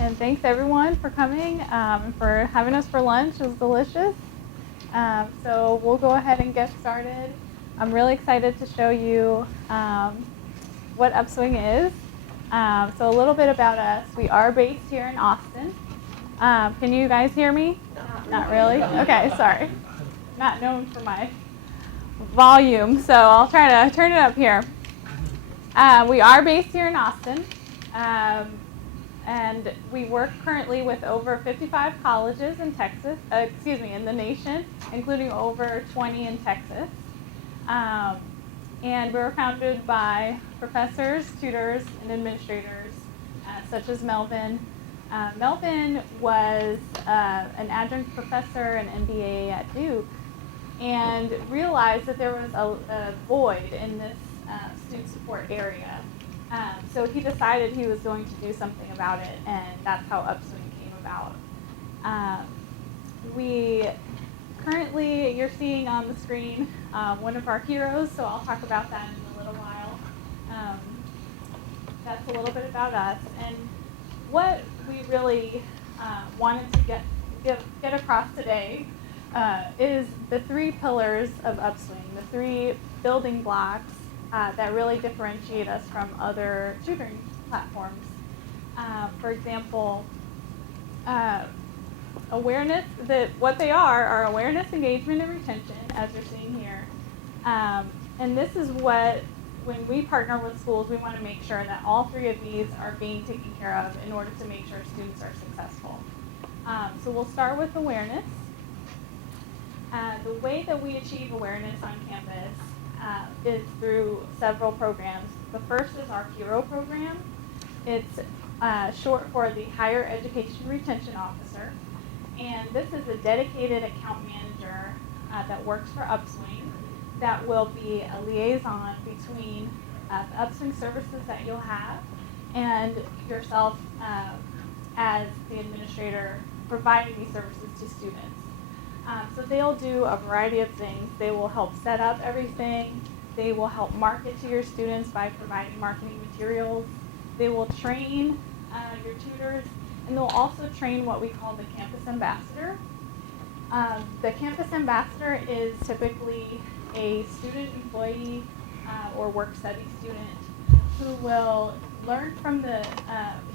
And thanks everyone for coming and for having us for lunch. It was delicious. So we'll go ahead and get started. I'm really excited to show you what UpSwing is. So a little bit about us. We are based here in Austin. Can you guys hear me? Not really? Okay, sorry. Not known for my volume, so I'll try to turn it up here. We are based here in Austin. And we work currently with over 55 colleges in Texas, in the nation, including over 20 in Texas. And we were founded by professors, tutors, and administrators, such as Melvin. Melvin was an adjunct professor and MBA at Duke, and realized that there was a void in this student support area. So he decided he was going to do something about it, and that's how UpSwing came about. We currently, you're seeing on the screen one of our heroes, so I'll talk about that in a little while. That's a little bit about us, and what we really wanted to get across today is the three pillars of UpSwing, the three building blocks that really differentiate us from other tutoring platforms. For example, awareness, what they are awareness, engagement, and retention, as you're seeing here. And this is what, when we partner with schools, we want to make sure that all three of these are being taken care of in order to make sure students are successful. So we'll start with awareness. The way that we achieve awareness on campus is through several programs. The first is our HERO program. It's short for the Higher Education Retention Officer. And this is a dedicated account manager that works for UpSwing that will be a liaison between the UpSwing services that you'll have and yourself as the administrator providing these services to students. So they'll do a variety of things. They will help set up everything. They will help market to your students by providing marketing materials. They will train your tutors, and they'll also train what we call the campus ambassador. The campus ambassador is typically a student employee or work study student who will learn from the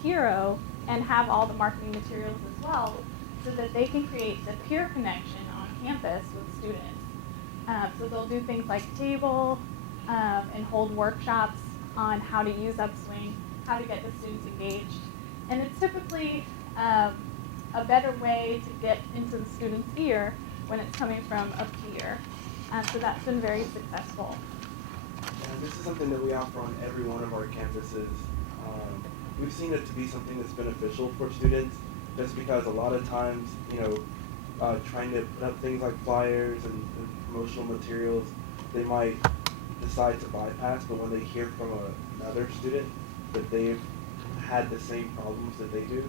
hero and have all the marketing materials as well, so that they can create the peer connection on campus with students. So they'll do things like table and hold workshops on how to use UpSwing, how to get the students engaged. And it's typically a better way to get into the student's ear when it's coming from a peer. So that's been very successful. And this is something that we offer on every one of our campuses. We've seen it to be something that's beneficial for students, just because a lot of times, trying to put up things like flyers and promotional materials, they might decide to bypass, but when they hear from another student that they've had the same problems that they do,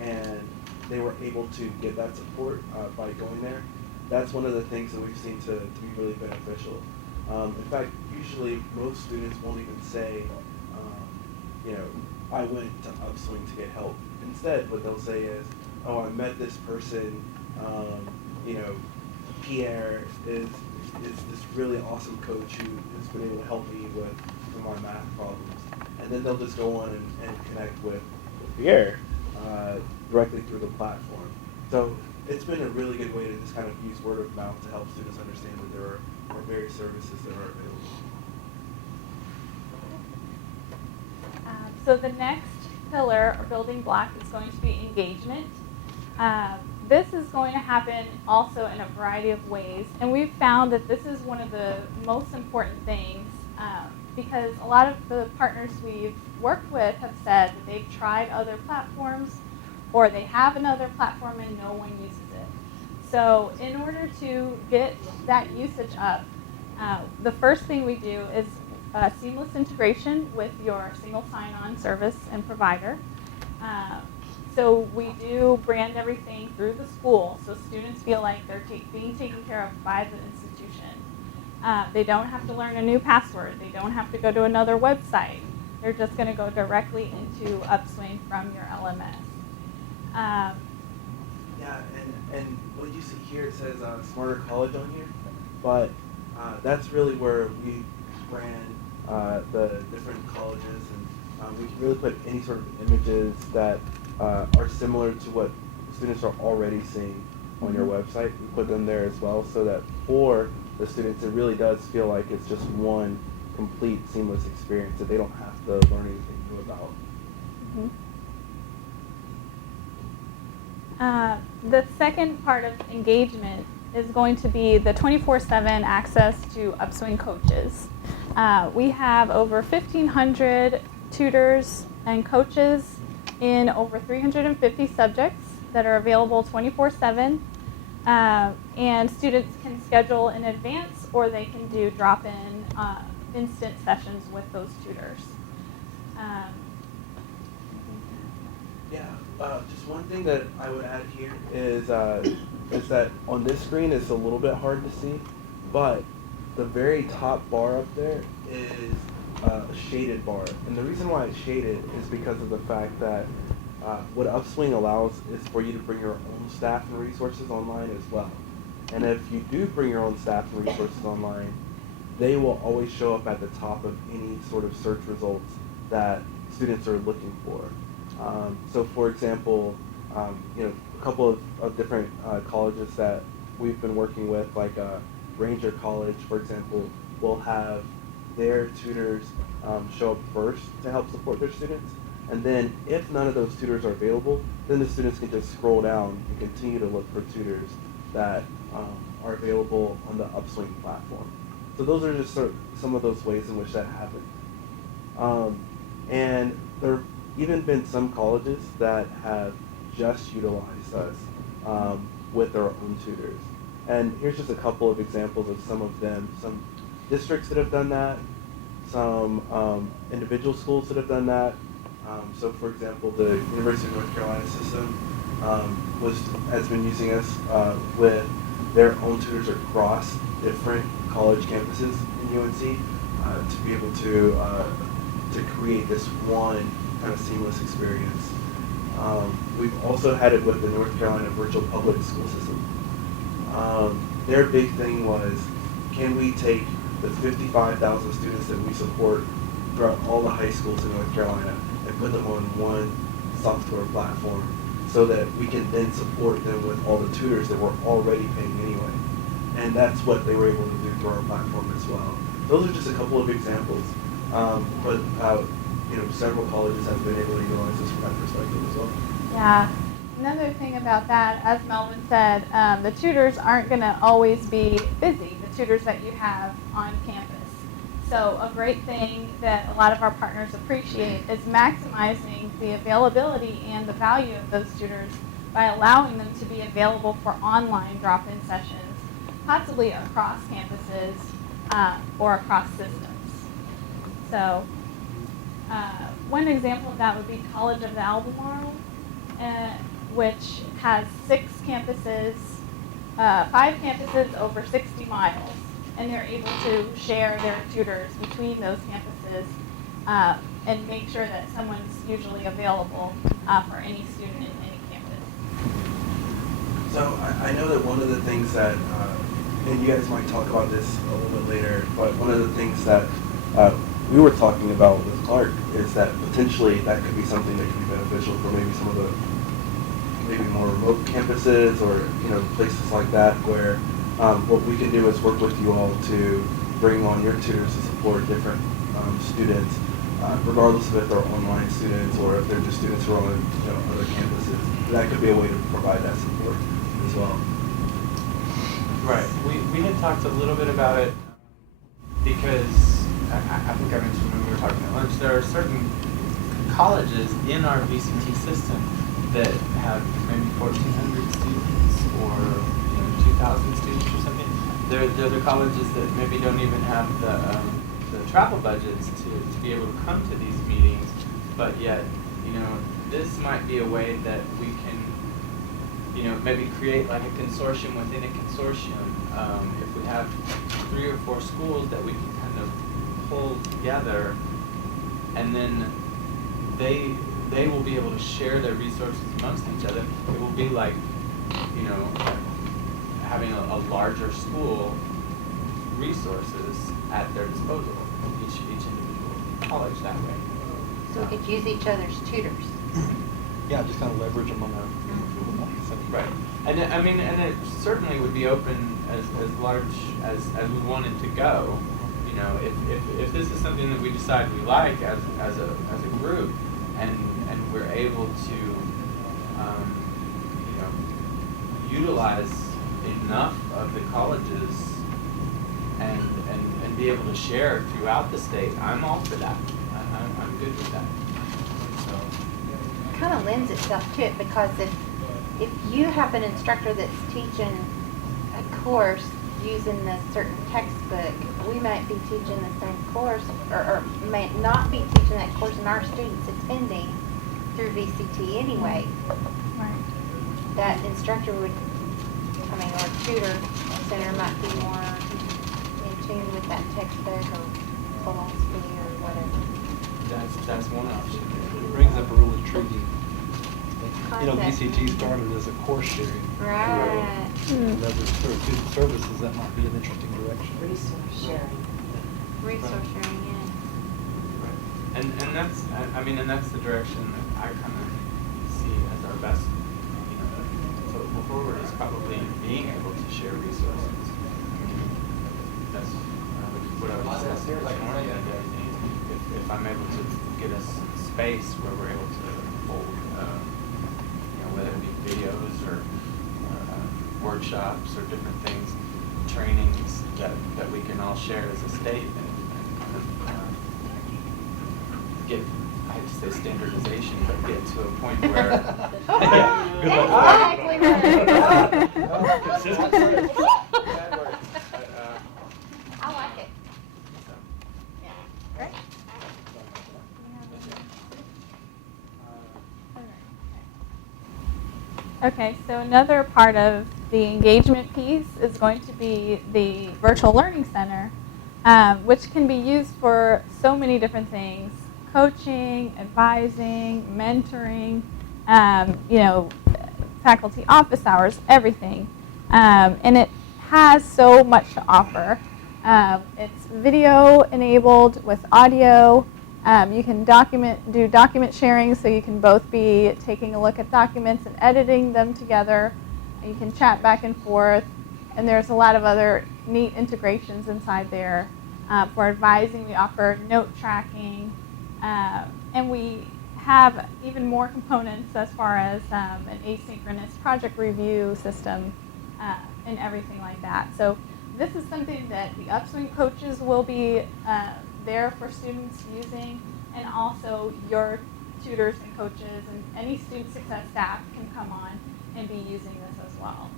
and they were able to get that support by going there, that's one of the things that we've seen to be really beneficial. In fact, usually most students won't even say, I went to UpSwing to get help. Instead, what they'll say is, oh, I met this person, Pierre is this really awesome coach who has been able to help me with my math problems. And then they'll just go on and connect with Pierre directly through the platform. So it's been a really good way to just kind of use word of mouth to help students understand that there are various services that are available. So the next pillar or building block is going to be engagement. This is going to happen also in a variety of ways, and we've found that this is one of the most important things because a lot of the partners we've worked with have said that they've tried other platforms or they have another platform and no one uses it. So in order to get that usage up, the first thing we do is seamless integration with your single sign-on service and provider. So we do brand everything through the school so students feel like they're being taken care of by the institution. They don't have to learn a new password. They don't have to go to another website. They're just going to go directly into UpSwing from your LMS. Yeah, and what you see here, it says Smarter College on here, but that's really where we ran the different colleges, and we can really put any sort of images that are similar to what students are already seeing on your website. We put them there as well, so that for the students, it really does feel like it's just one complete seamless experience that they don't have to learn anything new about. The second part of engagement is going to be the 24/7 access to UpSwing coaches. We have over 1,500 tutors and coaches in over 350 subjects that are available 24/7. And students can schedule in advance, or they can do drop-in instant sessions with those tutors. Just one thing that I would add here is that on this screen it's a little bit hard to see, but the very top bar up there is a shaded bar. And the reason why it's shaded is because of the fact that what UpSwing allows is for you to bring your own staff and resources online as well. And if you do bring your own staff and resources online, they will always show up at the top of any sort of search results that students are looking for. So for example, a couple of different colleges that we've been working with, like Ranger College, for example, will have their tutors show up first to help support their students. And then if none of those tutors are available, then the students can just scroll down and continue to look for tutors that are available on the UpSwing platform. So those are just sort of some of those ways in which that happens. And there have even been some colleges that have just utilized us with their own tutors. And here's just a couple of examples of some of them. Some districts that have done that, some individual schools that have done that. So for example, the University of North Carolina system has been using us with their own tutors across different college campuses in UNC to be able to create this one kind of seamless experience. We've also had it with the North Carolina virtual public school system. Their big thing was, can we take the 55,000 students that we support throughout all the high schools in North Carolina and put them on one software platform so that we can then support them with all the tutors that we're already paying anyway. And that's what they were able to do through our platform as well. Those are just a couple of examples, but several colleges have been able to utilize this from that perspective as well. Yeah. Another thing about that, as Melvin said, the tutors aren't going to always be busy, the tutors that you have on campus. So a great thing that a lot of our partners appreciate is maximizing the availability and the value of those tutors by allowing them to be available for online drop-in sessions, possibly across campuses or across systems. So one example of that would be College of the Albemarle, which has 5 campuses over 60 miles, and they're able to share their tutors between those campuses and make sure that someone's usually available for any student in any campus. So I know that one of the things that, and you guys might talk about this a little bit later, but one of the things that we were talking about with Clark is that potentially that could be something that could be beneficial for maybe some of the maybe more remote campuses or places like that, where what we can do is work with you all to bring on your tutors to support different students, regardless of if they're online students or if they're just students who are on other campuses. That could be a way to provide that support as well. Right. We had talked a little bit about it because I think I mentioned when we were talking at lunch, there are certain colleges in our VCT system that have maybe 1,400 students or 2,000 students or something. They're the colleges that maybe don't even have the travel budgets to be able to come to these meetings, but yet this might be a way that we can maybe create like a consortium within a consortium. If we have 3 or 4 schools that we can kind of pull together, and then they will be able to share their resources amongst each other. It will be like, you know, having a larger school resources at their disposal, each individual college that way. So we could use each other's tutors. Yeah, just kind of leverage them on our. Right, and it certainly would be open as large as we wanted to go. You know, if this is something that we decide we like as a group, and we're able to, you know, utilize enough of the colleges and be able to share throughout the state, I'm all for that. I'm good with that. So. It kind of lends itself to it, because if you have an instructor that's teaching a course using the certain textbook, we might be teaching the same course, or may not be teaching that course, and our students attending through VCT anyway. Right. That instructor would, or tutor center might be more in tune with that textbook or philosophy or whatever. That's one option. It brings up a real intriguing, you know, Concept. VCT started as a course sharing. Right. Leverage for student services, that might be an interesting direction. Resource sharing. Resource sharing, yeah. Right. And that's, and that's the direction that I kind of see as our best, you know, foot forward, is probably being able to share resources. That's what I was discussing this morning. If I'm able to get us some space where we're able to hold, you know, whether it be videos or workshops or different things, trainings that we can all share as a state, and get, I hate to say standardization, but get to a point where Exactly. I like it. Yeah. Great. Okay, so another part of the engagement piece is going to be the virtual learning center, which can be used for so many different things: coaching, advising, mentoring, you know, faculty office hours, everything. And it has so much to offer. It's video enabled with audio. You can do document sharing, so you can both be taking a look at documents and editing them together. You can chat back and forth, and there's a lot of other neat integrations inside there. For advising, we offer note tracking, and we have even more components as far as an asynchronous project review system and everything like that. So this is something that the UpSwing coaches will be there for students using, and also your tutors and coaches and any student success staff can come on and be using this as well.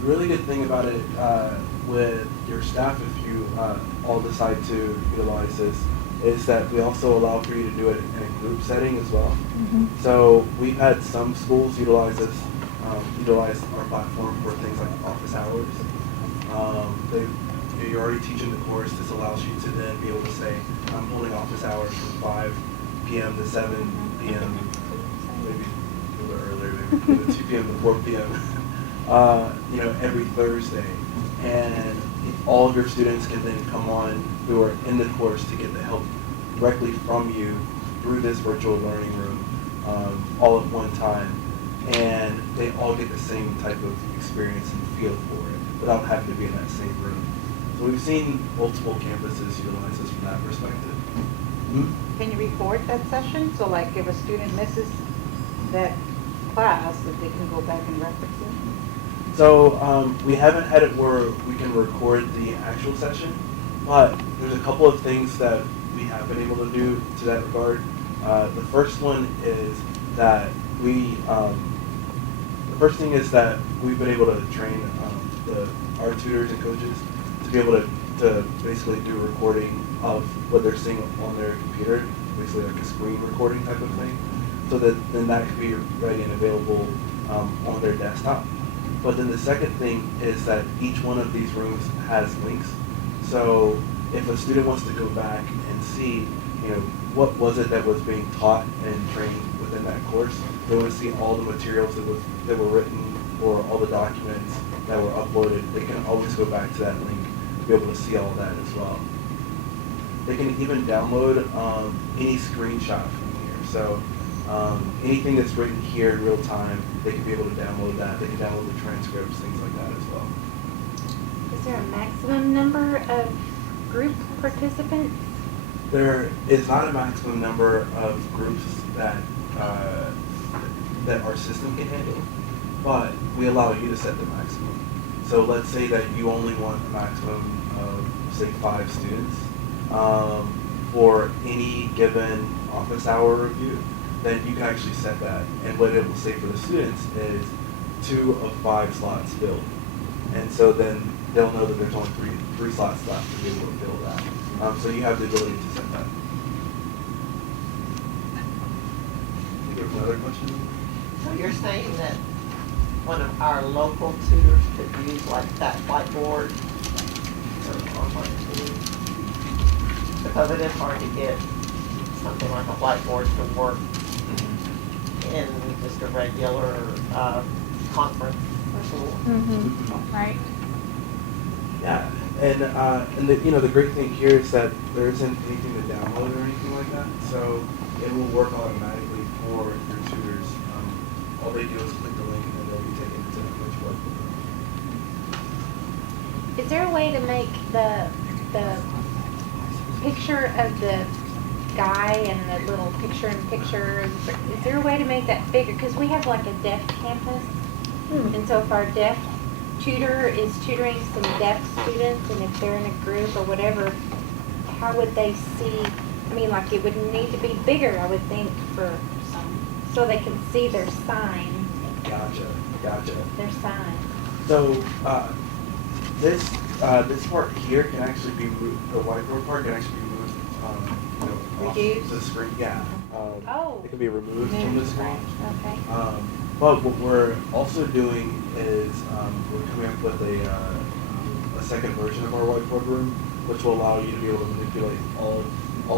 The really good thing about it with your staff, if you all decide to utilize this, is that we also allow for you to do it in a group setting as well. Mm-hmm. So we've had some schools utilize this, utilize our platform for things like office hours. You're already teaching the course. This allows you to then be able to say, I'm holding office hours from 5 p.m. to 7 p.m., maybe a little earlier, maybe 2 p.m. to 4 p.m., you know, every Thursday. And all of your students can then come on who are in the course to get the help directly from you through this virtual learning room, all at one time. And they all get the same type of experience and feel for it without having to be in that same room. So we've seen multiple campuses utilize this from that perspective. Can you record that session? So like if a student misses that class, that they can go back and reference it? So we haven't had it where we can record the actual session, but there's a couple of things that we have been able to do to that regard. The first one is that we've been able to train our tutors and coaches to be able to basically do a recording of what they're seeing on their computer, basically like a screen recording type of thing, so that then that could be ready and available on their desktop. But then the second thing is that each one of these rooms has links. So if a student wants to go back and see, what was it that was being taught and trained within that course. They want to see all the materials that were written or all the documents that were uploaded. They can always go back to that link to be able to see all that as well. They can even download any screenshot from here. So anything that's written here in real time, they can be able to download that. They can download the transcripts, things like that as well. Is there a maximum number of group participants? There is not a maximum number of groups that our system can handle, but we allow you to set the maximum. So let's say that you only want a maximum of, say, 5 students for any given office hour review, then you can actually set that. And what it will say for the students is 2 of 5 slots filled. And so then they'll know that there's only three slots left to be able to fill that. So you have the ability to set that. I think there was another question? So you're saying that one of our local tutors could use like that whiteboard or online tutor? Because it is hard to get something like a whiteboard to work in just a regular conference tool. Right. Yeah, and the great thing here is that there isn't anything to download or anything like that, so it will work automatically for your tutors. All they do is click the link and they'll be taken to the whiteboard. Is there a way to make the picture of the guy and the little picture-in-picture, is there a way to make that bigger? Because we have like a deaf campus, and so if our deaf tutor is tutoring some deaf students, and if they're in a group or whatever, how would they see? I mean, like it would need to be bigger, I would think, for so they can see their sign. Gotcha. Their sign. So this part here can actually be moved. The whiteboard part can actually be moved. Off Reduced? the screen. Yeah. Oh. It can be removed from the screen. Okay. But what we're also doing is we're coming up with a second version of our whiteboard room, which will allow you to be able to manipulate all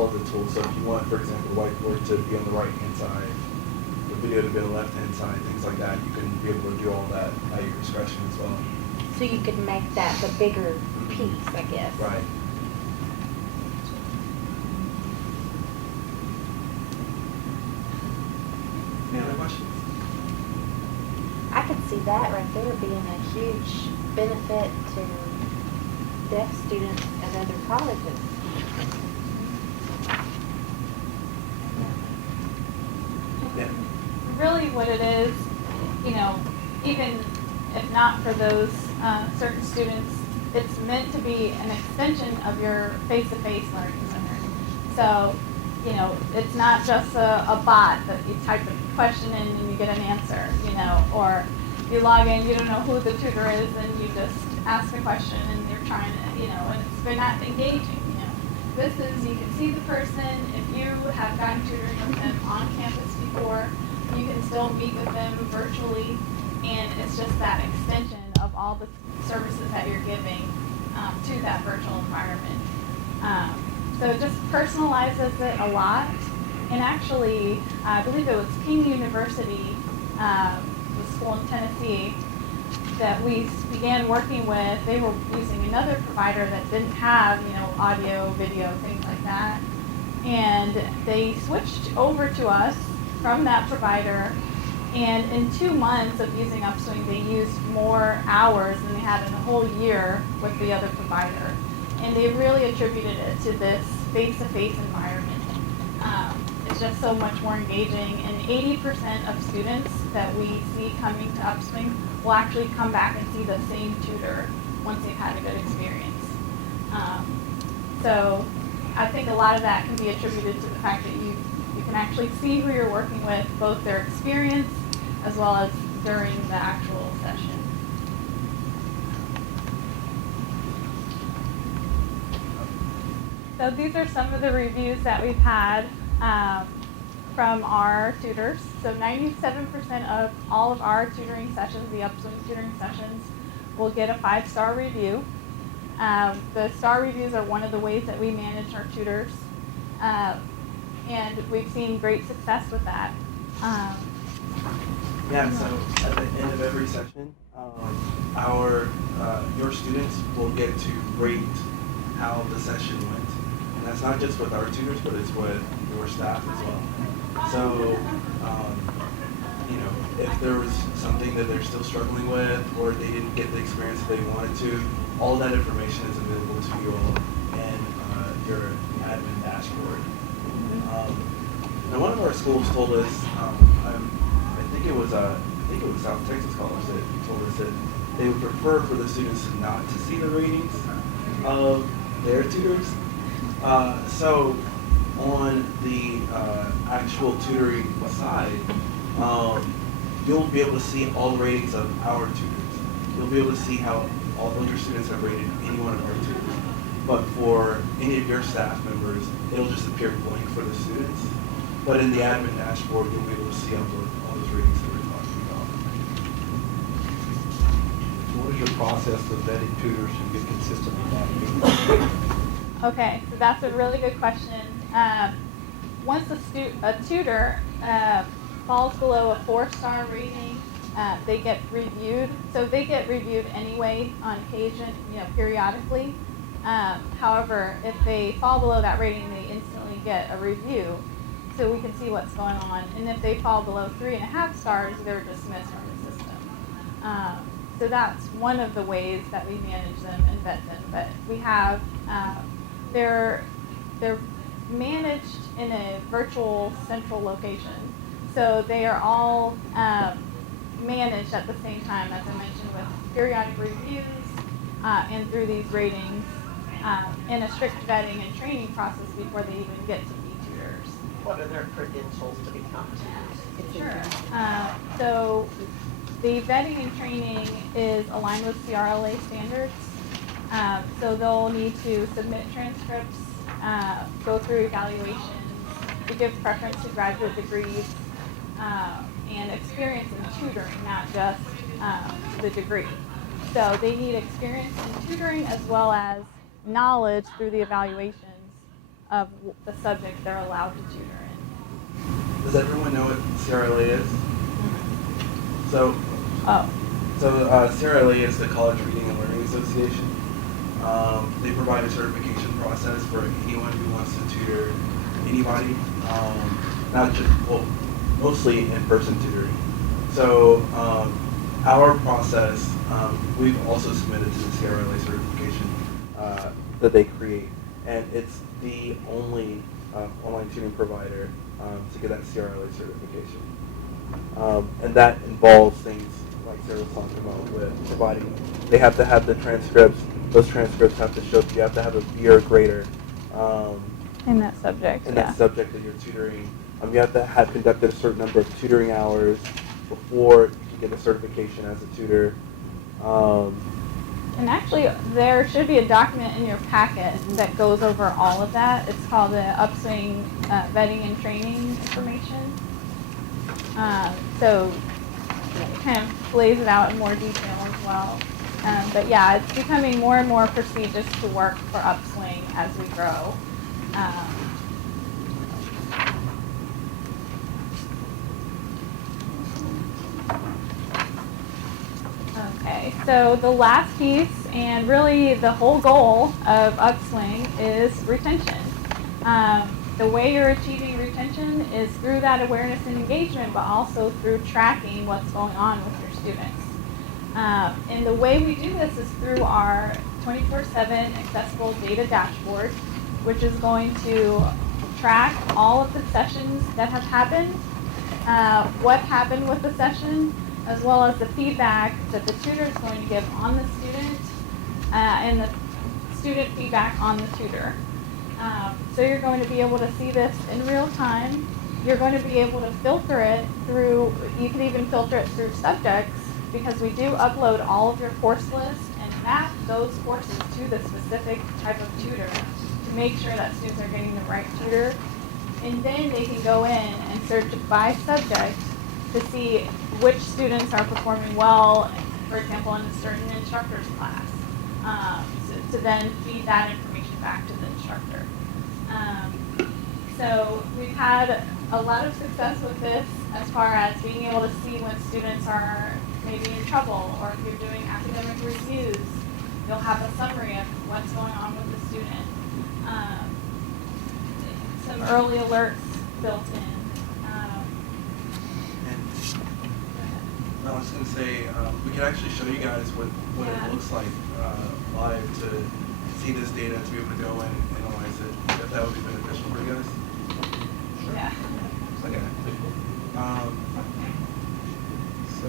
of the tools. So if you want, for example, the whiteboard to be on the right-hand side, the video to be on the left-hand side, things like that, you can be able to do all that at your discretion as well. So you could make that the bigger piece, I guess. Right. Any other questions? I could see that right there being a huge benefit to deaf students at other colleges. Yeah. Really what it is, even if not for those certain students, it's meant to be an extension of your face-to-face learning center. So, it's not just a bot that you type a question in and you get an answer, or you log in, you don't know who the tutor is, and you just ask a question and they're trying to, they're not engaging, This is, you can see the person. If you have gotten tutoring with them on campus before, you can still meet with them virtually, and it's just that extension of all the services that you're giving to that virtual environment. So it just personalizes it a lot. And actually, I believe it was King University, the school in Tennessee, that we began working with. They were using another provider that didn't have, audio, video, things like that. And they switched over to us from that provider. And in 2 months of using UpSwing, they used more hours than they had in a whole year with the other provider. And they really attributed it to this face-to-face environment. It's just so much more engaging, and 80% of students that we see coming to UpSwing will actually come back and see the same tutor once they've had a good experience. So I think a lot of that can be attributed to the fact that you can actually see who you're working with, both their experience as well as during the actual session. So these are some of the reviews that we've had from our tutors. So 97% of all of our tutoring sessions, the UpSwing tutoring sessions, will get a 5-star review. The star reviews are one of the ways that we manage our tutors. and we've seen great success with that. Yeah, so at the end of every session, your students will get to rate how the session went. And that's not just with our tutors, but it's with your staff as well. So, if there was something that they're still struggling with, or they didn't get the experience that they wanted to, all that information is available to you all in your admin dashboard. Now, one of our schools told us, I think it was South Texas College that told us that they would prefer for the students not to see the ratings of their tutors. So on the actual tutoring side, you'll be able to see all the ratings of our tutors. You'll be able to see how all of your students have rated any one of our tutors. But for any of your staff members, it'll just appear blank for the students. But in the admin dashboard, you'll be able to see all those ratings that we're talking about. So what is your process of vetting tutors and get consistently evaluated? Okay, so that's a really good question. Once a tutor falls below a 4-star rating, they get reviewed. So they get reviewed anyway on occasion, periodically. However, if they fall below that rating, they instantly get a review, so we can see what's going on. And if they fall below 3.5 stars, they're dismissed from the system. So that's one of the ways that we manage them and vet them. But we have they're managed in a virtual central location. So they are all managed at the same time, as I mentioned, with periodic reviews and through these ratings and a strict vetting and training process before they even get to be tutors. What are their credentials to become tutors? Sure. So the vetting and training is aligned with CRLA standards. So they'll need to submit transcripts, go through evaluations, to give preference to graduate degrees, and experience in tutoring, not just the degree. So they need experience in tutoring as well as knowledge through the evaluations of the subject they're allowed to tutor in. Does everyone know what CRLA is? So CRLA is the College Reading and Learning Association. They provide a certification process for anyone who wants to tutor anybody, not just, mostly in-person tutoring. So our process, we've also submitted to the CRLA certification that they create, and it's the only online tutoring provider to get that CRLA certification. And that involves things like Sarah was talking about with providing, they have to have the transcripts, those transcripts have to show you have to have a B or greater In that subject, in that subject that you're tutoring. You have to have conducted a certain number of tutoring hours before you can get a certification as a tutor. And actually, there should be a document in your packet that goes over all of that. It's called the UpSwing vetting and training information. So it kind of lays it out in more detail as well. But yeah, it's becoming more and more prestigious to work for UpSwing as we grow. Okay, so the last piece, and really the whole goal of UpSwing, is retention. The way you're achieving retention is through that awareness and engagement, but also through tracking what's going on with your students. And the way we do this is through our 24/7 accessible data dashboard, which is going to track all of the sessions that have happened, what happened with the session, as well as the feedback that the tutor is going to give on the student, and the student feedback on the tutor. So you're going to be able to see this in real time. You're going to be able to filter it through, you can even filter it through subjects, because we do upload all of your course lists and map those courses to the specific type of tutor to make sure that students are getting the right tutor. And then they can go in and search by subject to see which students are performing well, for example, in a certain instructor's class, to then feed that information back to the instructor. so we've had a lot of success with this as far as being able to see when students are maybe in trouble, or if you're doing academic reviews, you'll have a summary of what's going on with the student. Some early alerts built in. I was going to say, we could actually show you guys what Yeah. it looks like live to see this data, to be able to go in and analyze it, if that would be beneficial for you guys. Yeah. Okay. So,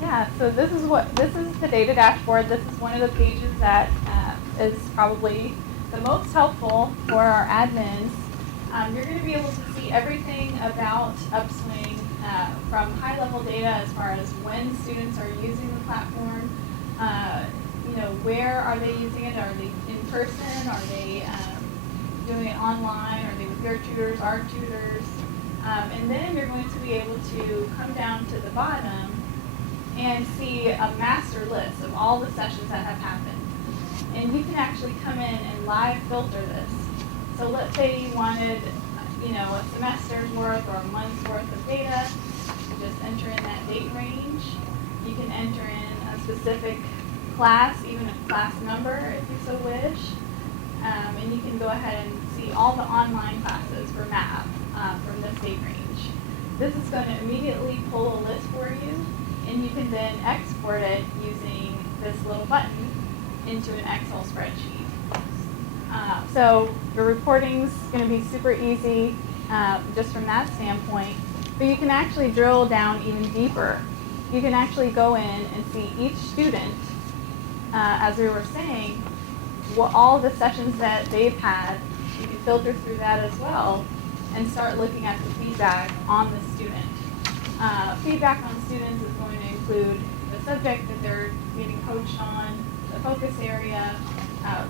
Yeah, so this is the data dashboard. This is one of the pages that is probably the most helpful for our admins. You're going to be able to see everything about UpSwing from high-level data as far as when students are using the platform. Where are they using it? Are they in person? Are they doing it online? Are they with their tutors, our tutors? And then you're going to be able to come down to the bottom and see a master list of all the sessions that have happened. And you can actually come in and live filter this. So let's say you wanted, a semester's worth or a month's worth of data. You just enter in that date range. You can enter in a specific class, even a class number if you so wish. And you can go ahead and see all the online classes for math from this date range. This is going to immediately pull a list for you, and you can then export it using this little button into an Excel spreadsheet. So your reporting's going to be super easy just from that standpoint, but you can actually drill down even deeper. You can actually go in and see each student, as we were saying, all the sessions that they've had. You can filter through that as well and start looking at the feedback on the student. Feedback on students is going to include the subject that they're getting coached on, the focus area.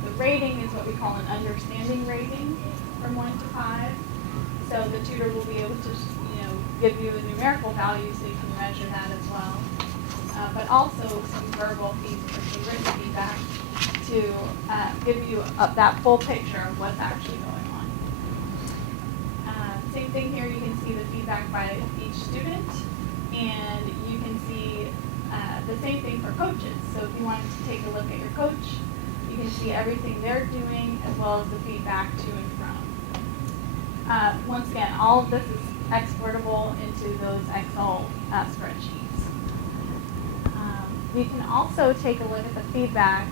The rating is what we call an understanding rating from 1 to 5. So the tutor will be able to, give you a numerical value so you can measure that as well. But also some verbal feedback, some written feedback to give you that full picture of what's actually going on. Same thing here, you can see the feedback by each student, and you can see the same thing for coaches. So if you wanted to take a look at your coach, you can see everything they're doing as well as the feedback to and from. Once again, all of this is exportable into those Excel spreadsheets. You can also take a look at the feedback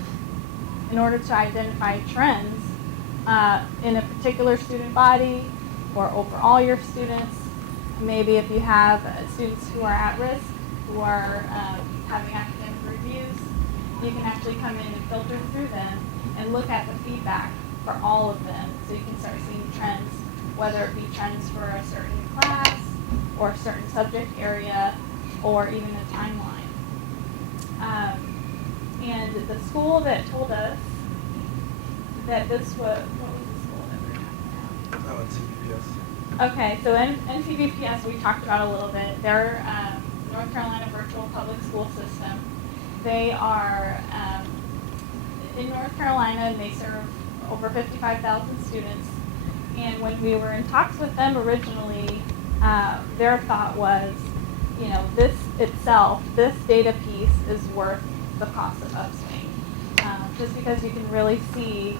in order to identify trends in a particular student body or over all your students. Maybe if you have students who are at risk, who are having academic reviews, you can actually come in and filter through them and look at the feedback for all of them, so you can start seeing trends, whether it be trends for a certain class or a certain subject area or even a timeline. And the school that told us that this was, what was the school that we were talking about? CPPS. Okay, so NCVPS we talked about a little bit. They're North Carolina Virtual Public School System. They are in North Carolina, and they serve over 55,000 students. And when we were in talks with them originally, their thought was, this itself, this data piece is worth the cost of UpSwing, just because you can really see,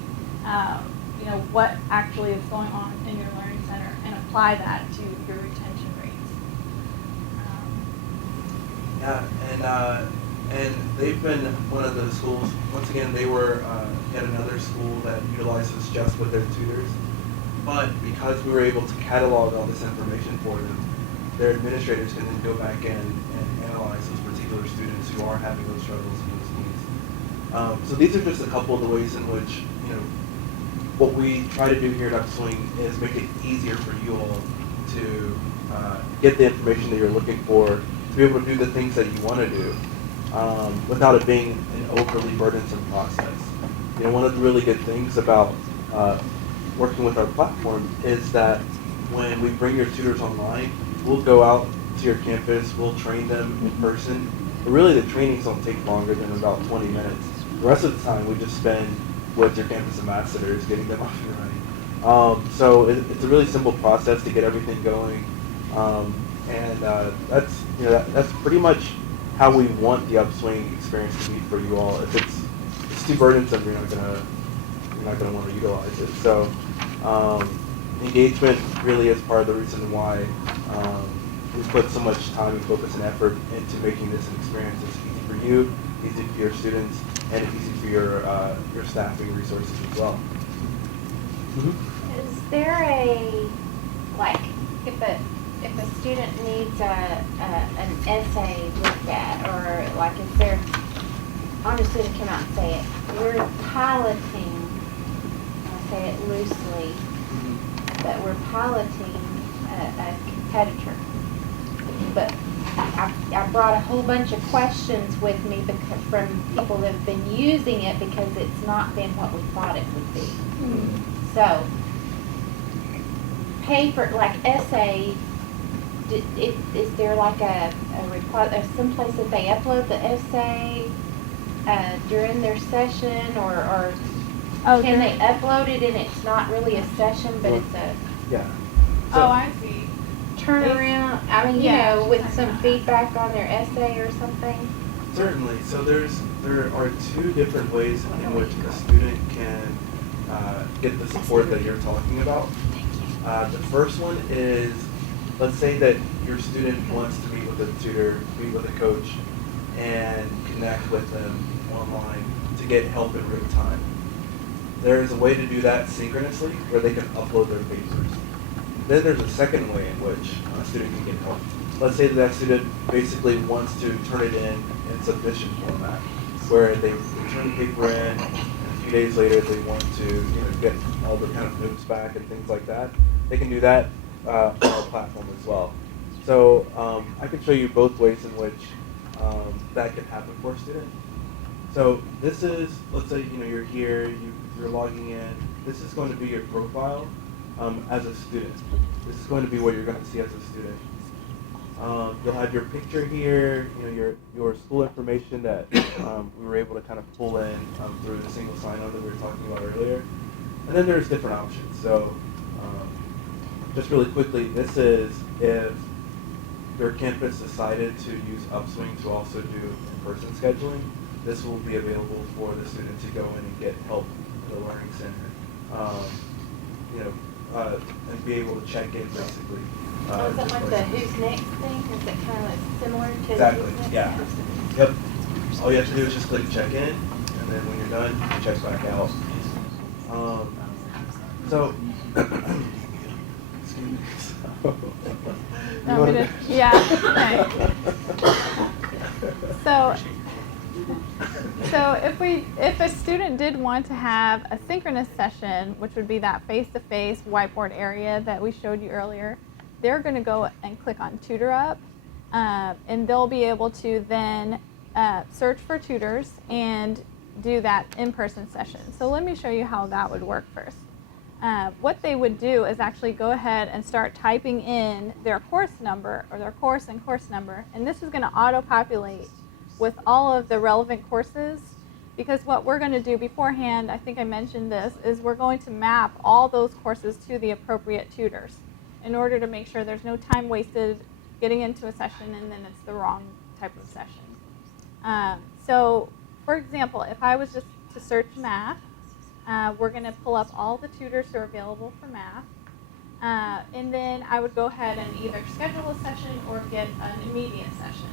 what actually is going on in your learning center and apply that to your retention rates. And they've been one of the schools. Once again, they were yet another school that utilizes just with their tutors. But because we were able to catalog all this information for them, their administrators can then go back in and analyze those particular students who are having those struggles and those needs. So these are just a couple of the ways in which, what we try to do here at UpSwing is make it easier for you all to get the information that you're looking for, to be able to do the things that you want to do, without it being an overly burdensome process. One of the really good things about working with our platform is that when we bring your tutors online, we'll go out to your campus. We'll train them in person. But really, the trainings don't take longer than about 20 minutes. The rest of the time, we just spend with your campus ambassadors getting them up and running. So it's a really simple process to get everything going. That's pretty much how we want the UpSwing experience to be for you all. If it's too burdensome, you're not gonna want to utilize it. So engagement really is part of the reason why we put so much time and focus and effort into making this an experience that's easy for you, easy for your students, and easy for your staffing resources as well. Is there if a student needs an essay looked at, or like if they're, I'm just going to come out and say it, we're piloting, I'll say it loosely, but we're piloting a competitor. But I brought a whole bunch of questions with me from people that have been using it because it's not been what we thought it would be. So, paper, like essay, is there like someplace that they upload the essay during their session, or can they upload it and it's not really a session, but it's a I see. turnaround? I mean, Yeah, with some feedback on their essay or something? Certainly. So there are two different ways in which a student can get the support that you're talking about. The first one is, let's say that your student wants to meet with a tutor, meet with a coach, and connect with them online to get help in real time. There is a way to do that synchronously where they can upload their papers. Then there's a second way in which a student can get help. Let's say that student basically wants to turn it in submission format, where they turn the paper in, and a few days later they want to get all the kind of notes back and things like that. They can do that on our platform as well. So I can show you both ways in which that can happen for a student. So this is, let's say you're here, you're logging in. This is going to be your profile as a student. This is going to be what you're going to see as a student. You'll have your picture here, your school information that we were able to kind of pull in through the single sign-on that we were talking about earlier. And then there's different options. So just really quickly, this is if your campus decided to use UpSwing to also do in-person scheduling. This will be available for the student to go in and get help at the Learning Center. And be able to check in basically. Is it like the Who's Next thing? Is it kind of similar to Exactly, Who's Next? yeah. Yep. All you have to do is just click check in, and then when you're done, it checks back out. Excuse me. So if a student did want to have a synchronous session, which would be that face-to-face whiteboard area that we showed you earlier, they're going to go and click on Tutor Up, and they'll be able to then search for tutors and do that in-person session. So let me show you how that would work first. What they would do is actually go ahead and start typing in their course number, or their course and course number, and this is going to auto-populate with all of the relevant courses, because what we're going to do beforehand, I think I mentioned this, is we're going to map all those courses to the appropriate tutors in order to make sure there's no time wasted getting into a session and then it's the wrong type of session. So, for example, if I was just to search math, we're going to pull up all the tutors who are available for math, and then I would go ahead and either schedule a session or get an immediate session.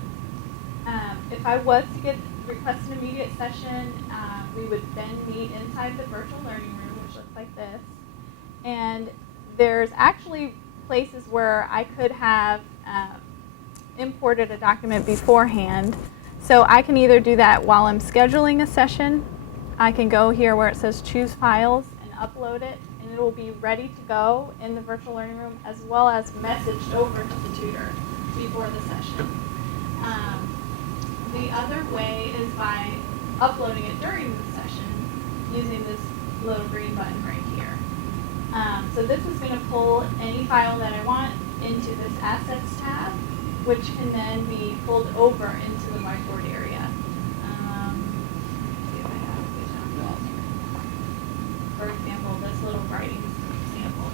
If I was to request an immediate session, we would then meet inside the virtual learning room, which looks like this. And there's actually places where I could have imported a document beforehand. So I can either do that while I'm scheduling a session. I can go here where it says choose files and upload it, and it will be ready to go in the virtual learning room, as well as messaged over to the tutor before the session. The other way is by uploading it during the session using this little green button right here. So this is going to pull any file that I want into this Assets tab, which can then be pulled over into the whiteboard area. See if I have a page on the wall here. For example, this little writing sample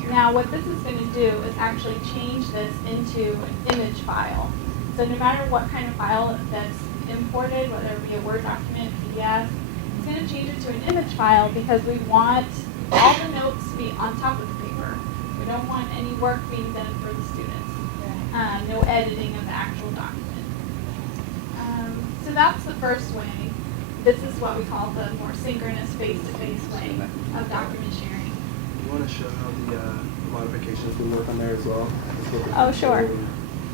here. Now what this is going to do is actually change this into an image file. So no matter what kind of file that's imported, whether it be a Word document, PDF, it's going to change it to an image file because we want all the notes to be on top of the paper. We don't want any work being done for the students. No editing of the actual document. So that's the first way. This is what we call the more synchronous face-to-face way of document sharing. You want to show how the modifications would work on there as well? Oh, sure.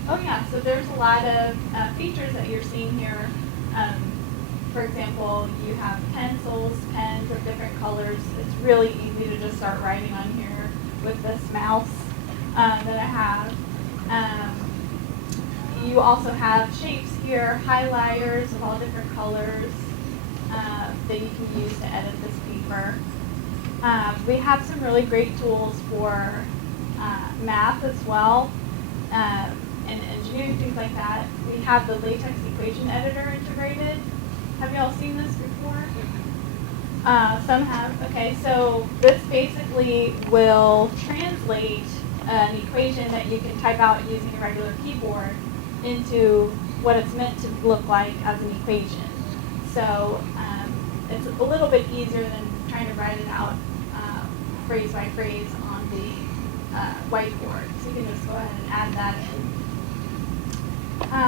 Oh, yeah. So there's a lot of features that you're seeing here. For example, you have pencils, pens of different colors. It's really easy to just start writing on here with this mouse that I have. You also have shapes here, highlighters of all different colors that you can use to edit this paper. We have some really great tools for math as well, and engineering, things like that. We have the latex equation editor integrated. Have you all seen this before? Some have. Okay, so this basically will translate an equation that you can type out using a regular keyboard into what it's meant to look like as an equation. So it's a little bit easier than trying to write it out phrase by phrase on the whiteboard. So you can just go ahead and add that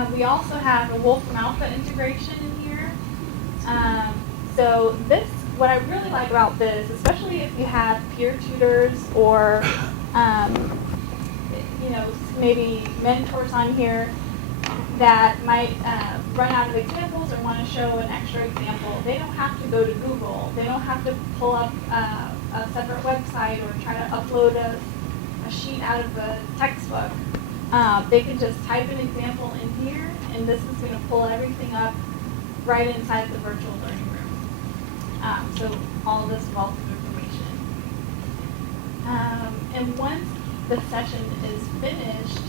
in. We also have a Wolfram Alpha integration in here. So this, what I really like about this, especially if you have peer tutors or maybe mentors on here that might run out of examples or want to show an extra example. They don't have to go to Google. They don't have to pull up a separate website or try to upload a sheet out of a textbook. They can just type an example in here, and this is going to pull everything up right inside the virtual learning room. So all this wealth of information. And once the session is finished,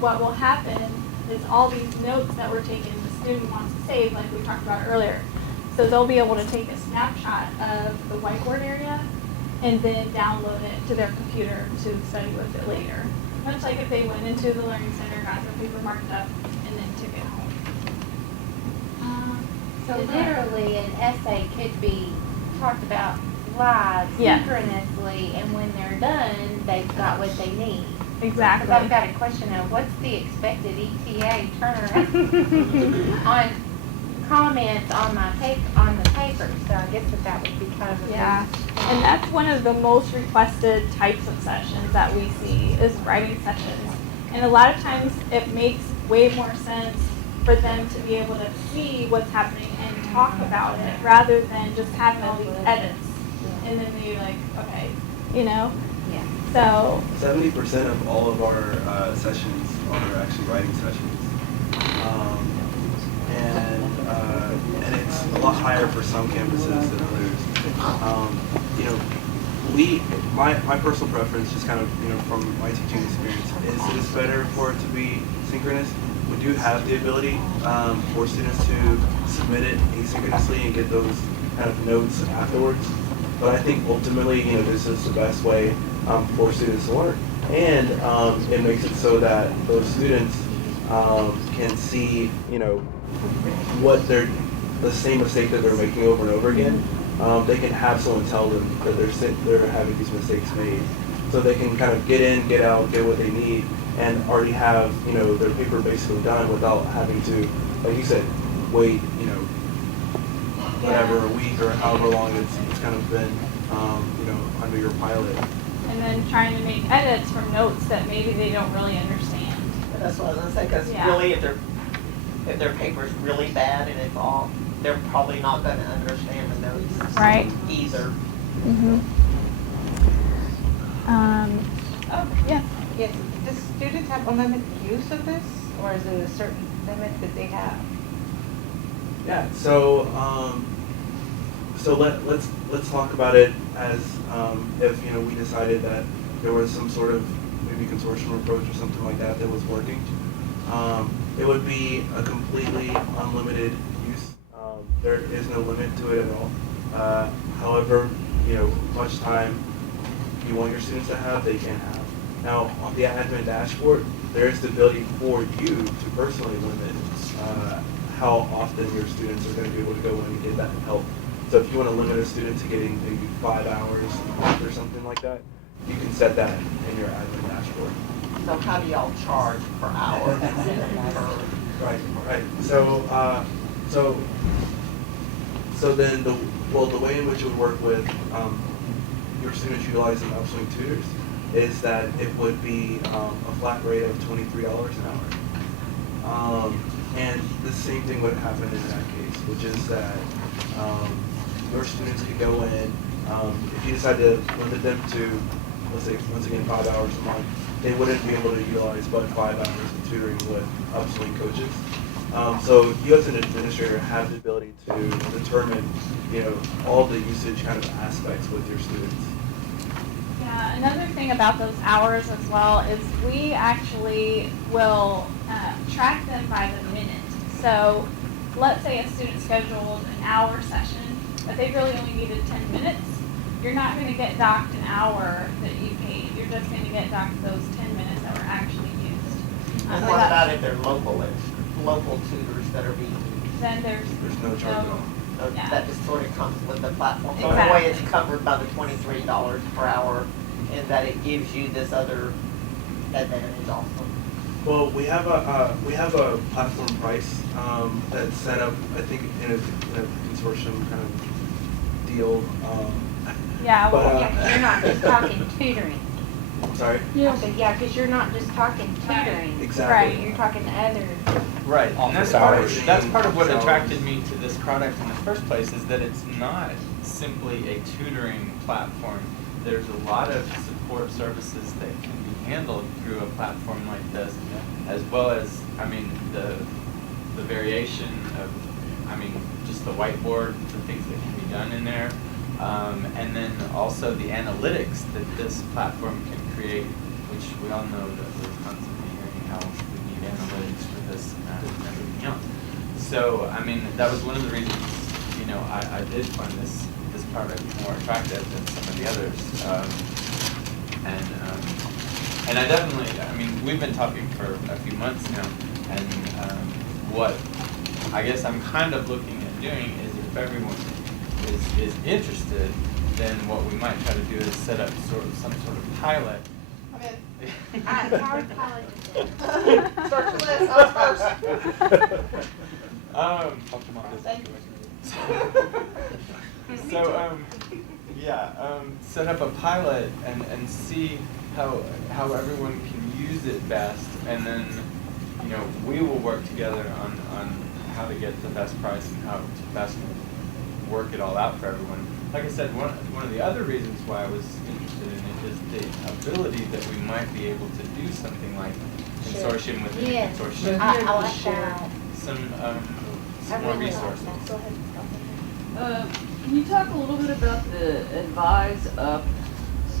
what will happen is all these notes that were taken, the student wants to save, like we talked about earlier. So they'll be able to take a snapshot of the whiteboard area and then download it to their computer to study with it later. Much like if they went into the Learning Center, got their paper marked up, and then took it home. So literally, an essay could be talked about live, Yes. synchronously, and when they're done, they've got what they need. Exactly. Because I've got a question of what's the expected ETA turnaround on comments on my on the paper. So I guess that would be kind of a Yeah, and that's one of the most requested types of sessions that we see is writing sessions. And a lot of times it makes way more sense for them to be able to see what's happening and talk about it rather than just having all these edits. And then they're like, okay, Yeah. So 70% of all of our sessions are actually writing sessions. And it's a lot higher for some campuses than others. My personal preference, just kind of from my teaching experience, is it is better for it to be synchronous. We do have the ability for students to submit it asynchronously and get those kind of notes afterwards. But I think ultimately, this is the best way for students to learn, and it makes it so that those students can see, what the same mistake that they're making over and over again. They can have someone tell them that they're having these mistakes made, so they can kind of get in, get out, get what they need, and already have their paper basically done without having to, like you said, wait whatever, a week or however long it's kind of been under your pilot. and then trying to make edits from notes that maybe they don't really understand. That's what I was gonna say, because Yeah. really, if their paper's really bad and it's all, they're probably not gonna understand the notes Right. either. Oh, yes. Yes, do students have unlimited use of this, or is it a certain limit that they have? Yeah. So let's talk about it as if we decided that there was some sort of maybe consortium approach or something like that that was working. It would be a completely unlimited use. There is no limit to it at all. However, much time you want your students to have, they can have. Now, on the admin dashboard, there is the ability for you to personally limit how often your students are going to be able to go in and get that help. So if you want to limit a student to getting maybe 5 hours a month or something like that, you can set that in your admin dashboard. So how do y'all charge per hour? Right. So then the way in which it would work with your students utilizing UpSwing tutors is that it would be a flat rate of $23 an hour. And the same thing would happen in that case, which is that your students could go in, if you decide to limit them to, let's say, once again, 5 hours a month, they wouldn't be able to utilize but 5 hours of tutoring with UpSwing coaches. So you as an administrator have the ability to determine, all the usage kind of aspects with your students. Yeah, another thing about those hours as well is we actually will track them by the minute. So let's say a student scheduled an hour session, but they really only needed 10 minutes. You're not going to get docked an hour that you paid. You're just going to get docked those 10 minutes that were actually used. And what about if they're local tutors that are being used? Then there's no charge at all. So Yeah. that just sort of comes with the platform. So in a Exactly. way, it's covered by the $23 per hour, and that it gives you this other advantage also. Well, we have a platform price that's set up, I think, in a consortium kind of deal. Yeah, well, But, Yeah, 'cause you're not just talking tutoring. I'm sorry. Yeah, because you're not just talking tutoring. Exactly. Right. You're talking other. Right, and Office that's hours. part of what Hours. attracted me to this product in the first place, is that it's not simply a tutoring platform. There's a lot of support services that can be handled through a platform like this, as well as, the variation of, just the whiteboard, the things that can be done in there, and then also the analytics that this platform can create, which we all know that we're constantly hearing how we need analytics for this and everything else. So, that was one of the reasons, I did find this product more attractive than some of the others. And I definitely, we've been talking for a few months now, and what I guess I'm kind of looking at doing is, if everyone is interested, then what we might try to do is set up some sort of pilot. Howard College is Start the list, us first. Set up a pilot and see how everyone can use it best, and then, we will work together on how to get the best price and how to best work it all out for everyone. Like I said, one of the other reasons why I was interested in it is the ability that we might be able to do something like consortium within a Yes. consortium. I like that. Some I more really like resources. that. Go ahead. Can you talk a little bit about the Advise Up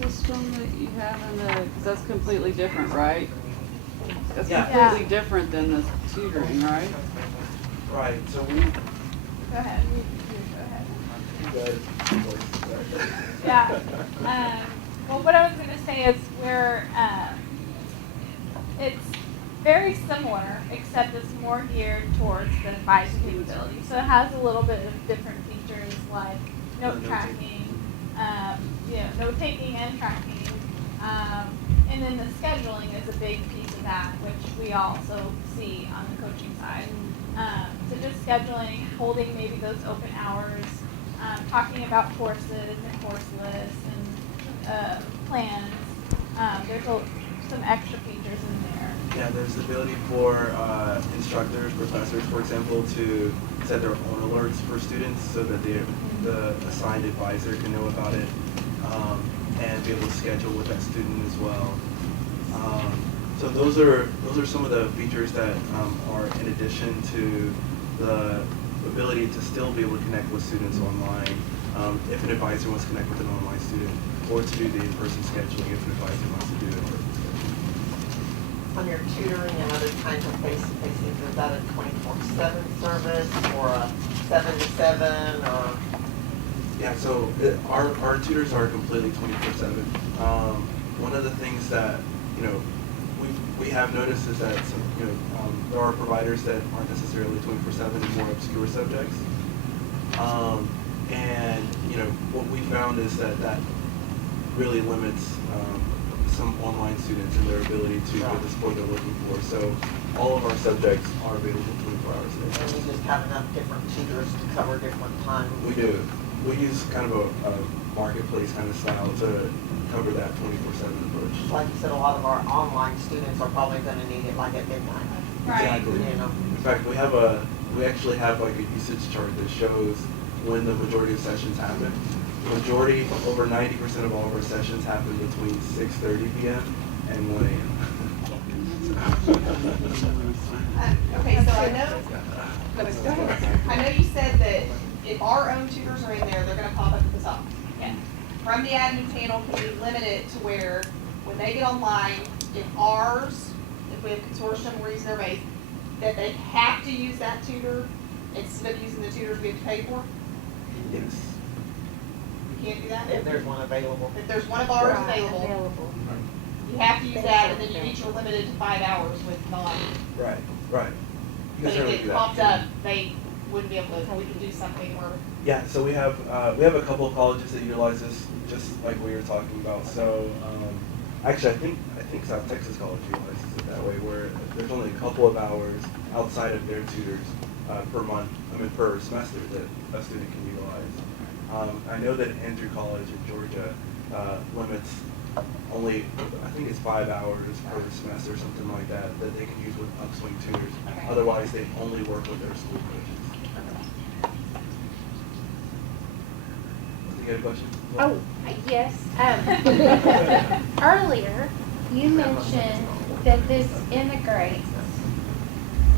system that you have in the, because that's completely different, right? That's Yeah. completely different than the tutoring, right? Right. So we. go ahead. You go ahead. You guys. Yeah. Well, what I was going to say is it's very similar, except it's more geared towards the advice capability. So it has a little bit of different features like note tracking, note taking and tracking. And then the scheduling is a big piece of that, which we also see on the coaching side. So just scheduling, holding maybe those open hours, talking about courses and course lists and plans. There's some extra features in there. Yeah, there's the ability for instructors, professors, for example, to set their own alerts for students so that the assigned advisor can know about it and be able to schedule with that student as well. So those are some of the features that are in addition to the ability to still be able to connect with students online if an advisor wants to connect with an online student, or to do the in-person scheduling if an advisor wants to do it in-person scheduling. on your tutoring and other kinds of face-to-face things, is that a 24/7 service or a 7 to 7 or? Yeah, so our tutors are completely 24/7. One of the things that we have noticed is that there are providers that aren't necessarily 24/7 in more obscure subjects, and what we found is that really limits some online students and their ability to get the support they're looking for. So all of our subjects are available 24 hours a day. And you just have enough different tutors to cover different times? We do. We use kind of a marketplace kind of style to cover that 24/7 approach. Like you said, a lot of our online students are probably gonna need it like at midnight. Exactly. You know? In fact, we actually have like a usage chart that shows when the majority of sessions happen. The majority, over 90% of all of our sessions happen between 6:30 p.m. and 1 a.m. Okay, so I know you said that if our own tutors are in there, they're gonna pop up at the top. Yes. From the admin panel, can we limit it to where, when they get online, if we have consortium, we're using their base, that they have to use that tutor instead of using the tutors we have to pay for? Yes. We can't do that? If there's one available. If there's one of ours Right, available, you have to use that, and then you each are limited to 5 hours with non. Right. Right. You But can certainly if do it that. popped up, they wouldn't be able to, we could do something where. Yeah, so we have a couple of colleges that utilize this, just like we were talking about. So actually, I think South Texas College utilizes it that way, where there's only a couple of hours outside of their tutors per semester that a student can utilize. I know that Andrew College in Georgia limits only, I think it's 5 hours per semester, something like that they can use with UpSwing tutors. Okay. Otherwise, they only work with their school coaches. You got a question? Oh, yes. Earlier, you mentioned that this integrates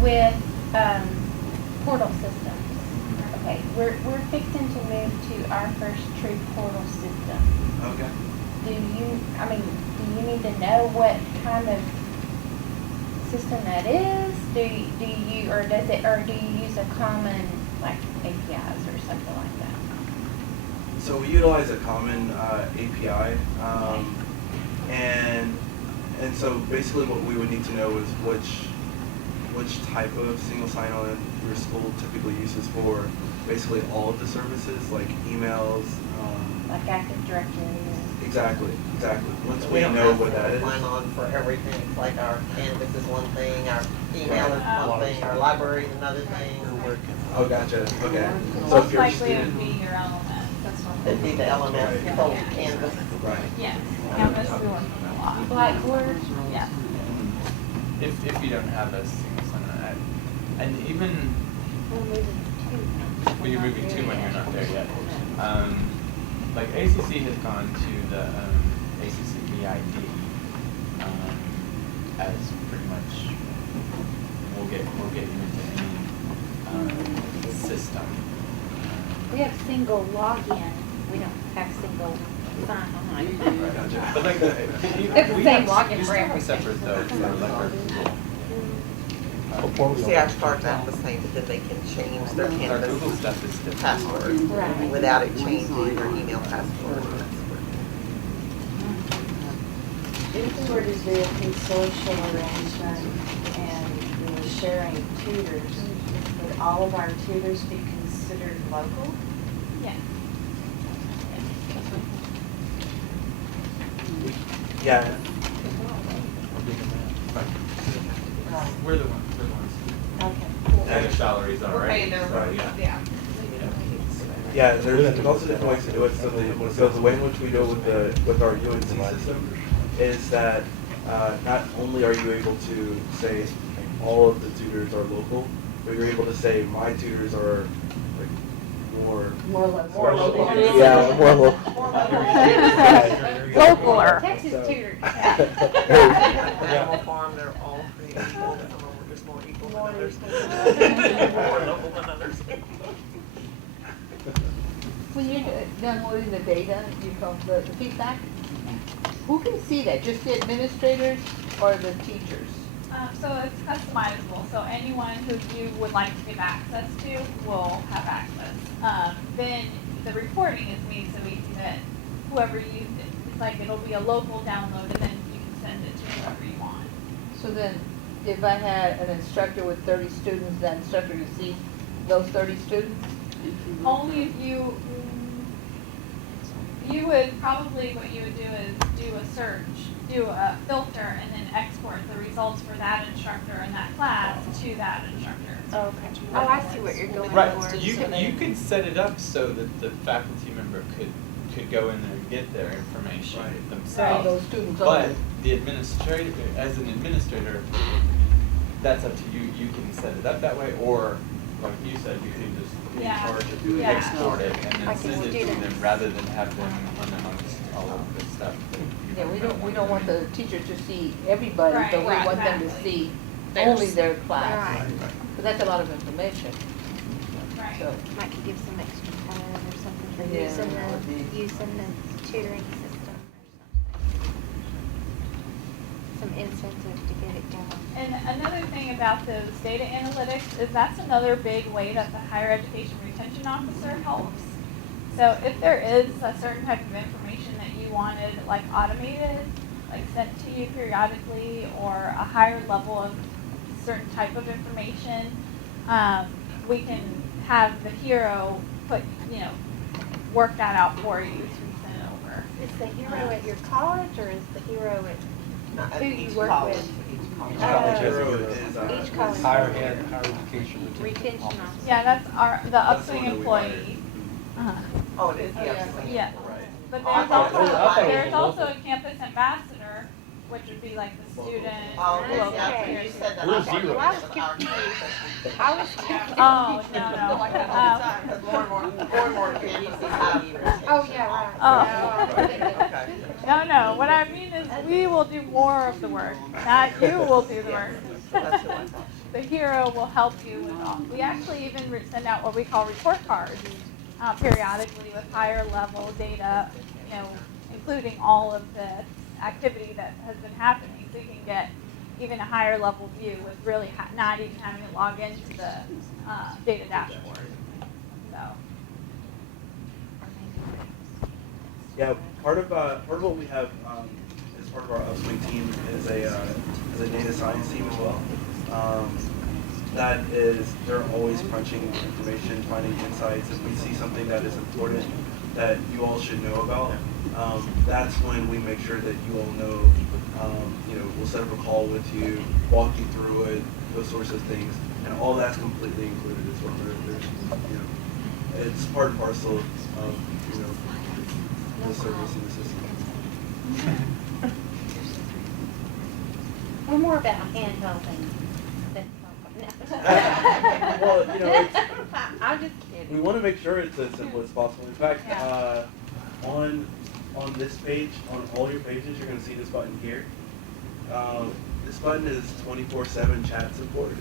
with portal systems. Okay, we're fixing to move to our first true portal system. Okay. Do you need to know what kind of system that is? Do you use a common, like, APIs or something like that? So we utilize a common API, and so basically what we would need to know is which type of single sign-on your school typically uses for basically all of the services, like emails. Like Active Directory? Exactly. Once we don't know have what to that is. sign on for everything. It's like our Canvas is one thing, our email is one thing, our library is another thing. Oh, gotcha. Okay. So Most if you're likely it would student, be your LMS, that's what. It'd be the LMS, Right. total Canvas. right. Yes, Canvas we work with a lot. Blackboard? Yes. If you don't have a single sign-on, and even when you're moving to when you're not there yet, like ACC has gone to the ACC BID as pretty much we'll get you into any system. We have single login, we don't have single sign-on. Gotcha. But like It's the we same have, login we for still have everything. separate though for like our Google. See, our starts out the same, but then they can change their Our Google Canvas stuff is different. password Right. without it changing their email password. If we were to do a consortial arrangement and we were sharing tutors, would all of our tutors be considered local? Yes. Yeah. We're the ones. Okay. And their salaries are, We're right? paying their, Right. yeah. Yeah, there's also different ways to do it. So the way in which we do it with our UNC system is that not only are you able to say all of the tutors are local, but you're able to say my tutors are like more. More local. More local. Yeah, more local. More local. Localer. Texas So- tutor. Animal Farm, they're all pretty equal, some of them are just more equal than others. More local than others. When you're downloading the data, you call the feedback, who can see that? Just the administrators or the teachers? So it's customizable, so anyone who you would like to give access to will have access. Then the reporting is made so easy that whoever you, it's like it'll be a local download and then you can send it to whoever you want. So then, if I had an instructor with 30 students, that instructor could see those 30 students? Only if you, you would probably, what you would do is do a search, do a filter, and then export the results for that instructor in that class to that instructor. Okay. Oh, I see what you're going Right, for. you could set it up so that the faculty member could go in there and get their information Right. themselves. Those students But only. the administrator, as an administrator, that's up to you. You can set it up that way, or like you said, you can just be in Yeah. charge of Yeah. export it and then Like the send it to them students. rather than have them run amongst all of this stuff. Yeah, we don't want the teacher to see everybody, Right, but we right, want them to exactly. see Theirs. only their class. Right. Because that's a lot of information, Right. so. Might could give some extra time or something for Yeah, using that would be- using the tutoring system or something. Some incentive to get it going. And another thing about those data analytics is that's another big way that the higher education retention officer helps. So if there is a certain type of information that you wanted like automated, like sent to you periodically, or a higher level of certain type of information, we can have the hero put, work that out for you to send it over. Is the hero at your college or is the hero Not at at who you each work college, with? each college. College Oh. Hero is, Each college. Higher ed, higher education. Retention officer. Yeah, that's the That's the UpSwing one that we employee. Uh-huh. Oh, it is, Oh, yes. yeah. Yeah. Right. But Oh, I there's thought it was- I thought it was there's also local. a campus ambassador, which would be like the student. Oh, okay, local yeah, peers. you said that. We're I thought zero. it Well, I was was our confused. I was confused. Oh, no. Like that all the time. Because more and more campuses have retention. Oh, yeah, right. Oh. Okay. No, what I mean is we will do more of the work, not you will do the work. That's what I thought. The hero will help you with all. We actually even send out what we call report cards periodically with higher level data, including all of the activity that has been happening, so you can get even a higher level view with really not even having to log into the data dashboard. So. Yeah, part of what we have as part of our UpSwing team is a data science team as well. They're always crunching information, finding insights. If we see something that is important that you all should know about, that's when we make sure that you all know. We'll set up a call with you, walk you through it, those sorts of things, and all that's completely included as well. It's part and parcel of the service and the system. We're more about handheld things than Well, it's, I'm just kidding. we want to make sure it's as simple as possible. In fact, Yeah. on this page, on all your pages, you're going to see this button here. This button is 24/7 chat support.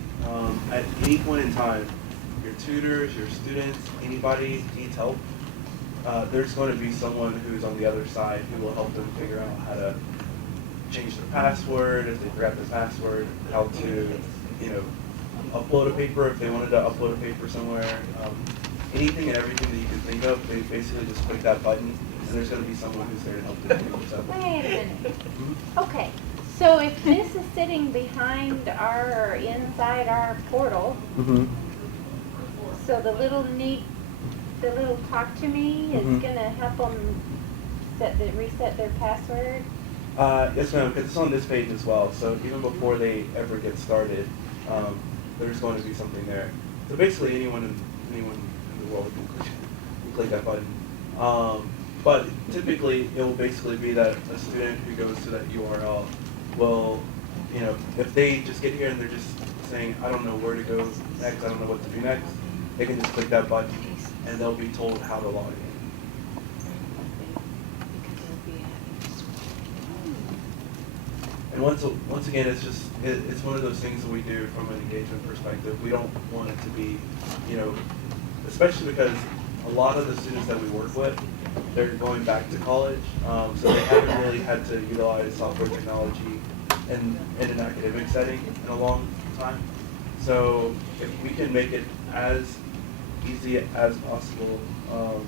At any point in time, your tutors, your students, anybody needs help, there's going to be someone who's on the other side who will help them figure out how to change their password, if they forgot their password, how to, upload a paper if they wanted to upload a paper somewhere. Anything and everything that you can think of, they basically just click that button, and there's going to be someone who's there to help them figure this out. Wait a minute. Okay, so if this is sitting behind or inside our portal, Mm-hmm. so the little talk to me is Mhm. gonna help them reset their password? Yes, ma'am, because it's on this page as well. So even before they ever get started, there's going to be something there. So basically, anyone in the world can click that button. But typically, it will basically be that a student who goes to that URL will, if they just get here and they're just saying, I don't know where to go next, I don't know what to do next, they can just click that button and they'll be told how to log in. And once again, it's one of those things that we do from an engagement perspective. We don't want it to be, especially because a lot of the students that we work with, they're going back to college, so they haven't really had to utilize software technology in an academic setting in a long time. So if we can make it as easy as possible, I'm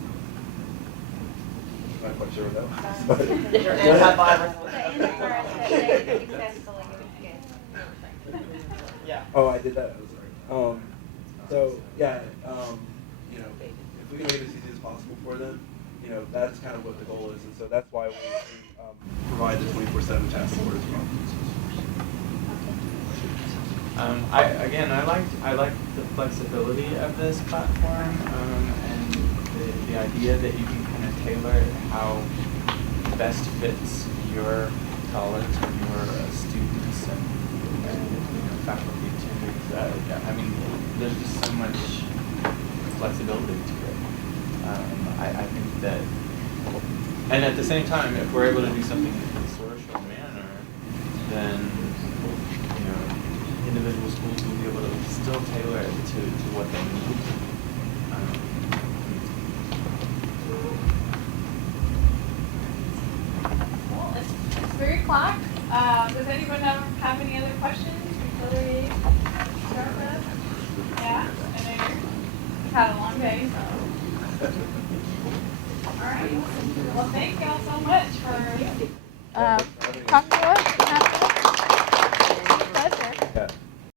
not quite sure what that was. But Your antivirus. The insurance that they successfully get. Yeah. Oh, I did that. I'm sorry. So yeah, you know, if we can make it as easy as possible for them, you know, that's kind of what the goal is, and so that's why we provide the 24/7 chat support as well. I like the flexibility of this platform, and the idea that you can kind of tailor it how best fits your college and your students and you know, faculty too. I mean, there's just so much flexibility to it. I think that, and at the same time, if we're able to do something in a consortial manner, then you know, individual schools will be able to still tailor it to what they need. Well, it's 3 o'clock. Does anyone have any other questions before we start this? Yeah, I know you've had a long day, so. All right. Well, thank y'all so much for talking to us.